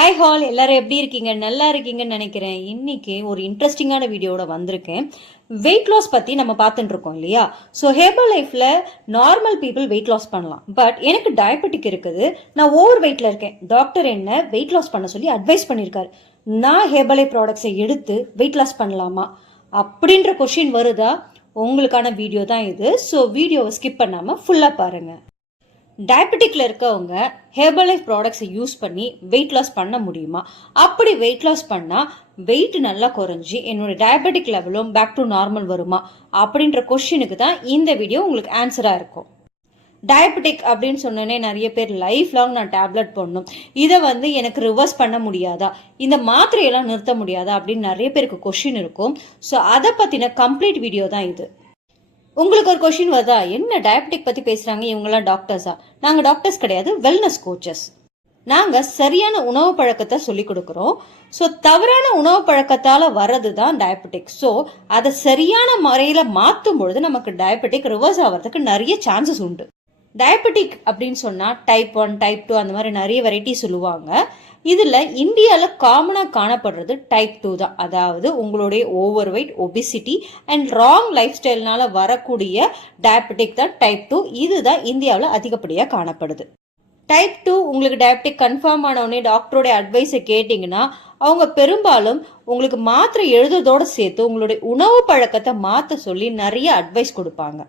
Hi hall, எல்லாரும் எப்படி இருக்கீங்க? நல்லா இருக்கீங்கன்னு நினைக்கிறேன். இன்னைக்கு ஒரு இன்ட்ரெஸ்டிங்கான வீடியோட வந்திருக்கேன். வெயிட் லாஸ் பத்தி நம்ம பார்த்துட்டு இருக்கோம் இல்லையா? ஸோ ஹேர்பல் லைஃப்ல நார்மல் பீப்புள் வெயிட் லாஸ் பண்ணலாம். பட் எனக்கு டயபெட்டிக் இருக்குது, நான் ஓவர் வெயிட்ல இருக்கேன். டாக்டர் என்ன வெயிட் லாஸ் பண்ண சொல்லி அட்வைஸ் பண்ணியிருக்காரு. நான் ஹேர்பல் லைஃப் ப்ராடக்ட்ஸை எடுத்து வெயிட் லாஸ் பண்ணலாமா அப்படின்ற கொஸ்டின் வருதா? உங்களுக்கான வீடியோ தான் இது. ஸோ வீடியோவை ஸ்கிப் பண்ணாம ஃபுல்லா பாருங்க. டயபெட்டிக்ல இருக்கவங்க ஹெர்பல் லைஃப் ப்ராடக்ட்ஸை யூஸ் பண்ணி வெயிட் லாஸ் பண்ண முடியுமா? அப்படி வெயிட் லாஸ் பண்ணா வெயிட் நல்லா குறைஞ்சி என்னோட டயபெட்டிக் லெவலும் பேக் டு நார்மல் வருமா அப்படின்ற கொஸ்டினுக்கு தான் இந்த வீடியோ உங்களுக்கு ஆன்சரா இருக்கும். டயபெட்டிக் அப்படின்னு சொன்னோன்னே நிறைய பேர் லைஃப் லாங் நான் டேப்லெட் போடணும், இதை எனக்கு ரிவர்ஸ் பண்ண முடியாதா, இந்த மாத்திரையெல்லாம் நிறுத்த முடியாதா அப்படின்னு நிறைய பேருக்கு கொஸ்டின் இருக்கும். ஸோ அதை பத்தின கம்ப்ளீட் வீடியோ தான் இது. உங்களுக்கு ஒரு கொஸ்டின் வருதா, என்ன டயபெட்டிக் பத்தி பேசுறாங்க, இவங்கெல்லாம் டாக்டர்ஸா? நாங்க டாக்டர்ஸ் கிடையாது, வெல்னஸ் கோச்சஸ். நாங்க சரியான உணவு பழக்கத்தை சொல்லி கொடுக்குறோம். ஸோ தவறான உணவு பழக்கத்தால வர்றது தான் டயபெட்டிக். ஸோ அதை சரியான முறையில மாற்றும் பொழுது நமக்கு டயபெட்டிக் ரிவர்ஸ் ஆகிறதுக்கு நிறைய சான்சஸ் உண்டு. டயபெட்டிக் அப்படின்னு சொன்னா டைப் 1, டைப் 2 அந்த மாதிரி நிறைய வெரைட்டி சொல்லுவாங்க. இதுல இந்தியால காமனா காணப்படுறது டைப் 2 தான். அதாவது உங்களுடைய over weight, obesity and wrong life ஸ்டைல்னால வரக்கூடிய டயபெட்டிக் தான் டைப் 2. இதுதான் இந்தியாவில் அதிகப்படியா காணப்படுது. டைப் 2 உங்களுக்கு டயபெட்டிக் கன்ஃபார்ம் ஆனவுடனே டாக்டரோட அட்வைஸை கேட்டீங்கன்னா அவங்க பெரும்பாலும் உங்களுக்கு மாத்திரை எழுதுறதோட சேர்த்து உங்களுடைய உணவு பழக்கத்தை மாற்ற சொல்லி நிறைய அட்வைஸ் கொடுப்பாங்க.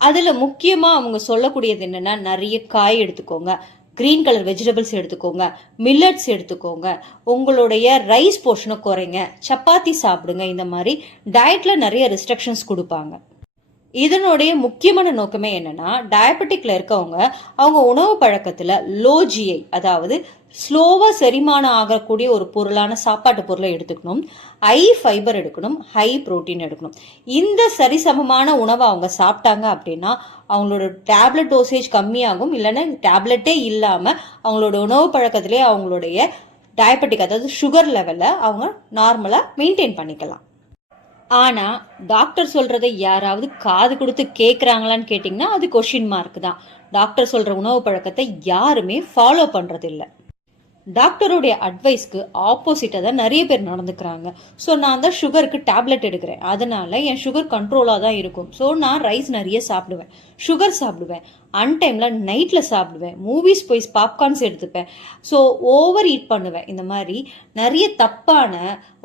அதுல முக்கியமா அவங்க சொல்லக்கூடியது என்னன்னா, நிறைய காய் எடுத்துக்கோங்க, கிரீன் கலர் வெஜிடபிள்ஸ் எடுத்துக்கோங்க, மில்லட்ஸ் எடுத்துக்கோங்க, உங்களுடைய ரைஸ் போர்ஷனை குறைங்க, சப்பாத்தி சாப்பிடுங்க. இந்த மாதிரி டயட்ல நிறைய ரெஸ்ட்ரிக்ஷன்ஸ் கொடுப்பாங்க. இதனுடைய முக்கியமான நோக்கமே என்னன்னா, டயபெட்டிக்ல இருக்கவங்க அவங்க உணவு பழக்கத்துல லோ ஜிஐ, அதாவது ஸ்லோவா செரிமானம் ஆகக்கூடிய ஒரு பொருளான சாப்பாட்டு பொருளை எடுத்துக்கணும், ஹை ஃபைபர் எடுக்கணும், ஹை புரோட்டீன் எடுக்கணும். இந்த சரிசமமான உணவை அவங்க சாப்பிட்டாங்க அப்படின்னா அவங்களோட டேப்லெட் டோசேஜ் கம்மியாகும். இல்லைன்னா டேப்லெட்டே இல்லாம அவங்களோட உணவு பழக்கத்திலே அவங்களுடைய டயபெட்டிக், அதாவது சுகர் லெவலை அவங்க நார்மலா மெயின்டைன் பண்ணிக்கலாம். ஆனா டாக்டர் சொல்றதை யாராவது காது கொடுத்து கேட்கறாங்களான்னு கேட்டீங்கன்னா அது கொஸ்டின் மார்க் தான். டாக்டர் சொல்ற உணவு பழக்கத்தை யாருமே ஃபாலோ பண்றது இல்லை. டாக்டருடைய அட்வைஸ்க்கு ஆப்போசிட்டா தான் நிறைய பேர் நடந்துக்கிறாங்க. ஸோ நான் தான் சுகருக்கு டேப்லெட் எடுக்கிறேன், அதனால என் சுகர் கண்ட்ரோலாக தான் இருக்கும். ஸோ நான் ரைஸ் நிறைய சாப்பிடுவேன், சுகர் சாப்பிடுவேன், அன்டைம்ல நைட்ல சாப்பிடுவேன், மூவிஸ் போய் பாப்கார்ன்ஸ் எடுத்துப்பேன், ஸோ ஓவர் ஈட் பண்ணுவேன். இந்த மாதிரி நிறைய தப்பான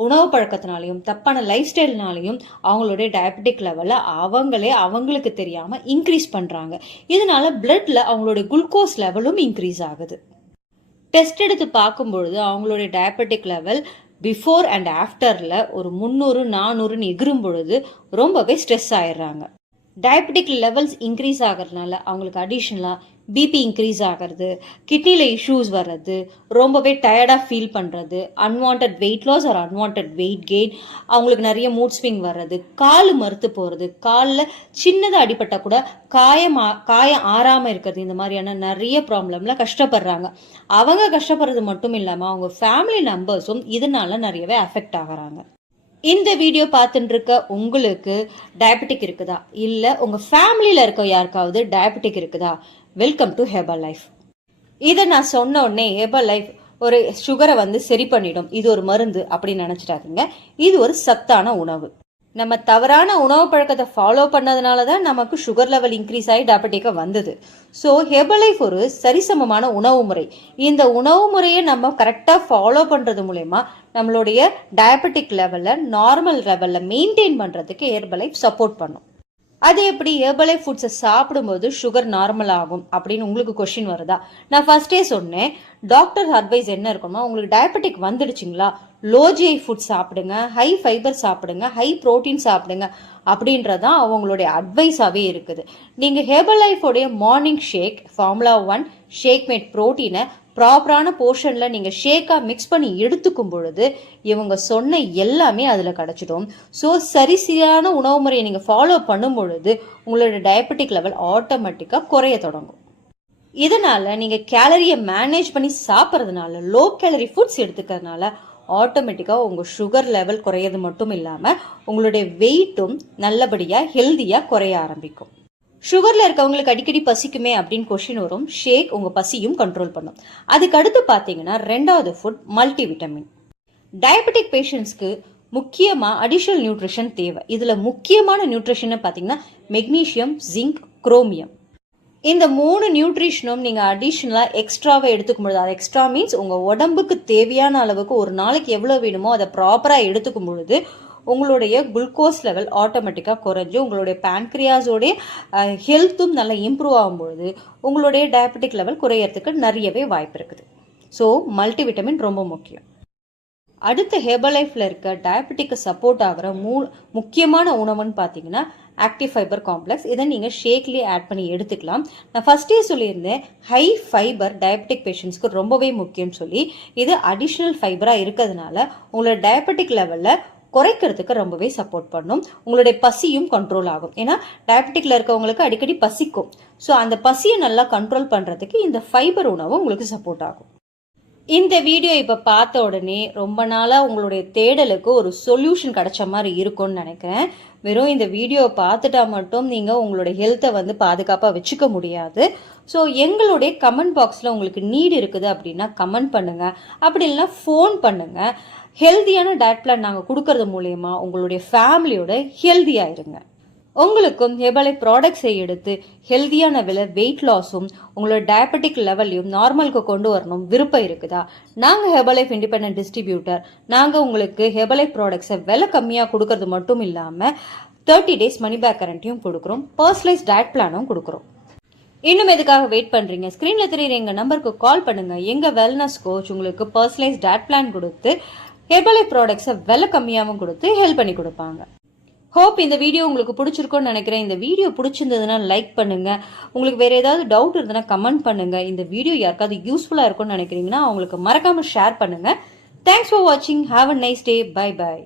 உணவு பழக்கத்தினாலையும் தப்பான லைஃப் ஸ்டைல்னாலையும் அவங்களுடைய டயபெட்டிக் லெவலை அவங்களுக்கு தெரியாம இன்க்ரீஸ் பண்றாங்க. இதனால பிளட்ல அவங்களுடைய குளுக்கோஸ் லெவலும் இன்க்ரீஸ் ஆகுது. டெஸ்ட் எடுத்து பார்க்கும்பொழுது அவங்களுடைய டயபெட்டிக் லெவல் பிஃபோர் அண்ட் ஆஃப்டர்ல ஒரு 300, 400 எகிரும் பொழுது ரொம்பவே ஸ்ட்ரெஸ் ஆயிடுறாங்க. டயபெட்டிக் லெவல்ஸ் இன்க்ரீஸ் ஆகிறதுனால அவங்களுக்கு அடிஷ்னலா பிபி இன்க்ரீஸ் ஆகிறது, கிட்னில இஷ்யூஸ் வர்றது, ரொம்பவே டயர்டாக ஃபீல் பண்ணுறது, unwanted weight loss or unwanted weight gain, அவங்களுக்கு நிறைய மூட் ஸ்விங் வர்றது, கால் மறுத்து போகிறது, காலில் சின்னதாக அடிபட்டால் கூட காயம் ஆறாமல் இருக்கிறது, இந்த மாதிரியான நிறைய ப்ராப்ளம்ல கஷ்டப்படுறாங்க. அவங்க கஷ்டப்படுறது மட்டும் இல்லாமல் அவங்க ஃபேமிலி மெம்பர்ஸும் இதனால நிறையவே அஃபெக்ட் ஆகிறாங்க. இந்த வீடியோ பார்த்துட்டு இருக்க உங்களுக்கு டயபெட்டிக் இருக்குதா, இல்லை உங்க ஃபேமிலியில இருக்க யாருக்காவது டயபெட்டிக் இருக்குதா? Welcome to herbal life. இதை நான் சொன்ன உடனே ஹெர்பல் லைஃப் ஒரு சுகரை சரி பண்ணிடும், இது ஒரு மருந்து அப்படின்னு நினைச்சிடாதீங்க. இது ஒரு சத்தான உணவு. நம்ம தவறான உணவு பழக்கத்தை ஃபாலோ பண்ணதுனால தான் நமக்கு சுகர் லெவல் இன்க்ரீஸ் ஆகி டயபெட்டிக்கா வந்தது. ஸோ ஹெர்பல் லைஃப் ஒரு சரிசமமான உணவு முறை. இந்த உணவு முறையை நம்ம கரெக்டாக ஃபாலோ பண்றது மூலயமா நம்மளுடைய டயபெட்டிக் லெவலை நார்மல் லெவல்ல மெயின்டைன் பண்றதுக்கு ஹெர்பல் லைஃப் சப்போர்ட் பண்ணும். அது எப்படி ஹெர்பல் லைஃப் ஃபுட்ஸை சாப்பிடும்போது சுகர் நார்மல் ஆகும் அப்படின்னு உங்களுக்கு கொஸ்டின் வருதா? நான் ஃபர்ஸ்டே சொன்னேன், டாக்டர் அட்வைஸ் என்ன இருக்குமா, உங்களுக்கு டயபெட்டிக் வந்துடுச்சுங்களா, லோ ஜிஐ ஃபுட் சாப்பிடுங்க, ஹை ஃபைபர் சாப்பிடுங்க, ஹை புரோட்டீன் சாப்பிடுங்க அப்படின்றதான் அவங்களுடைய அட்வைஸாகவே இருக்குது. நீங்கள் ஹெர்பல் லைஃபோடைய மார்னிங் ஷேக், ஃபார்முலா 1 ஷேக் மேட் புரோட்டீனை ப்ராப்பரான போர்ஷனில் நீங்கள் ஷேக்காக மிக்ஸ் பண்ணி எடுத்துக்கும் பொழுது இவங்க சொன்ன எல்லாமே அதில் கிடச்சிடும். ஸோ சரியான உணவு முறையை நீங்கள் ஃபாலோ பண்ணும் பொழுது உங்களோட டயபெட்டிக் லெவல் ஆட்டோமேட்டிக்காக குறைய தொடங்கும். இதனால நீங்கள் கேலரியை மேனேஜ் பண்ணி சாப்பிட்றதுனால, லோ கேலரி ஃபுட்ஸ் எடுத்துக்கிறதுனால ஆட்டோமேட்டிக்காக உங்கள் சுகர் லெவல் குறையிறது மட்டும் இல்லாமல் உங்களுடைய வெயிட்டும் நல்லபடியாக ஹெல்தியாக குறைய ஆரம்பிக்கும். சுகர்ல இருக்கவங்களுக்கு அடிக்கடி பசிக்குமே அப்படின்னு கொஸ்டின் வரும். ஷேக் உங்க பசியும் கண்ட்ரோல் பண்ணும். அதுக்கு அடுத்து பாத்தீங்கன்னா ரெண்டாவது ஃபுட் மல்டி விட்டமின். டயபெட்டிக் பேஷண்ட்ஸ்க்கு முக்கியமா அடிஷனல் நியூட்ரிஷன் தேவை. இதுல முக்கியமான நியூட்ரிஷன் பாத்தீங்கன்னா மெக்னீசியம், ஜிங்க், குரோமியம். இந்த 3 நியூட்ரிஷனும் நீங்க அடிஷனலா எக்ஸ்ட்ராவை எடுத்துக்கும் பொழுது, அது எக்ஸ்ட்ரா மீன்ஸ் உங்க உடம்புக்கு தேவையான அளவுக்கு ஒரு நாளைக்கு எவ்வளவு வேணுமோ அதை ப்ராப்பரா எடுத்துக்கும் பொழுது உங்களுடைய குளுக்கோஸ் லெவல் ஆட்டோமேட்டிக்காக குறைஞ்சு உங்களுடைய பேன்க்ரியாஸோடைய ஹெல்த்தும் நல்லா இம்ப்ரூவ் ஆகும் பொழுது உங்களுடைய டயபெட்டிக் லெவல் குறையறதுக்கு நிறையவே வாய்ப்பு இருக்குது. ஸோ மல்டிவிட்டமின் ரொம்ப முக்கியம். அடுத்த ஹெர்பலைஃப்ல இருக்க டயபெட்டிக்கு சப்போர்ட் ஆகிற முக்கியமான உணவுன்னு பார்த்தீங்கன்னா ஆக்டிவ் ஃபைபர் காம்ப்ளெக்ஸ். இதை நீங்கள் ஷேக்லேயே ஆட் பண்ணி எடுத்துக்கலாம். நான் ஃபர்ஸ்டே சொல்லியிருந்தேன் ஹை ஃபைபர் டயபெட்டிக் பேஷண்ட்ஸ்க்கு ரொம்பவே முக்கியம் சொல்லி. இது அடிஷ்னல் ஃபைபராக இருக்கிறதுனால உங்களோட டயபெட்டிக் லெவலில் குறைக்கிறதுக்கு ரொம்பவே சப்போர்ட் பண்ணும். உங்களுடைய பசியும் கண்ட்ரோல் ஆகும். ஏன்னா டயபெட்டிக்ல இருக்கவங்களுக்கு அடிக்கடி பசிக்கும். ஸோ அந்த பசியை நல்லா கண்ட்ரோல் பண்ணுறதுக்கு இந்த ஃபைபர் உணவு உங்களுக்கு சப்போர்ட் ஆகும். இந்த வீடியோ இப்போ பார்த்த உடனே ரொம்ப நாளாக உங்களுடைய தேடலுக்கு ஒரு சொல்யூஷன் கிடைச்ச மாதிரி இருக்கும்னு நினைக்கிறேன். வெறும் இந்த வீடியோவை பார்த்துட்டா மட்டும் நீங்கள் உங்களுடைய ஹெல்த்தை வந்து பாதுகாப்பாக வச்சுக்க முடியாது. ஸோ எங்களுடைய கமெண்ட் பாக்ஸில் உங்களுக்கு நீட் இருக்குது அப்படின்னா கமெண்ட் பண்ணுங்கள். அப்படி இல்லைன்னா ஃபோன் பண்ணுங்கள். ஹெல்தியான டயட் பிளான் நாங்கள் கொடுக்கறது மூலயமா உங்களுடைய ஃபேமிலியோட ஹெல்தியாக இருங்க. உங்களுக்கும் ஹெர்பலைஃப் ப்ராடக்ட்ஸை எடுத்து ஹெல்தியான விலை வெயிட் லாஸும் உங்களோட டயபெட்டிக் லெவலையும் நார்மலுக்கு கொண்டு வரணும் விருப்பம் இருக்குதா? நாங்கள் ஹெர்பலைஃப் இண்டிபெண்டன்ட் டிஸ்ட்ரிபியூட்டர். நாங்கள் உங்களுக்கு ஹெர்பலைஃப் ப்ராடக்ட்ஸை விலை கம்மியாக கொடுக்கறது மட்டும் இல்லாமல் 30 days மணி பேக் கரண்ட்டையும் கொடுக்குறோம். பர்சனலைஸ் டயட் பிளானும் கொடுக்குறோம். இன்னும் எதுக்காக வெயிட் பண்றீங்க? ஸ்கிரீன்ல தெரியுற எங்க நம்பருக்கு கால் பண்ணுங்க. எங்க வெல்னஸ் கோச் உங்களுக்கு பர்சனலைஸ் டயட் பிளான் கொடுத்து ஹெர்பலைஃப் ப்ராடக்ட்ஸை விலை கம்மியாகவும் கொடுத்து ஹெல்ப் பண்ணி கொடுப்பாங்க. ஹோப் இந்த வீடியோ உங்களுக்கு பிடிச்சிருக்கும்னு நினைக்கிறேன். இந்த வீடியோ பிடிச்சிருந்ததுன்னா லைக் பண்ணுங்க. உங்களுக்கு வேற ஏதாவது டவுட் இருந்ததுன்னா கமெண்ட் பண்ணுங்க. இந்த வீடியோ யாருக்காவது யூஸ்ஃபுல்லா இருக்கும்னு நினைக்கிறீங்கன்னா அவங்களுக்கு மறக்காம ஷேர் பண்ணுங்க. தேங்க்ஸ் ஃபார் வாட்சிங். Have a nice day. Bye by.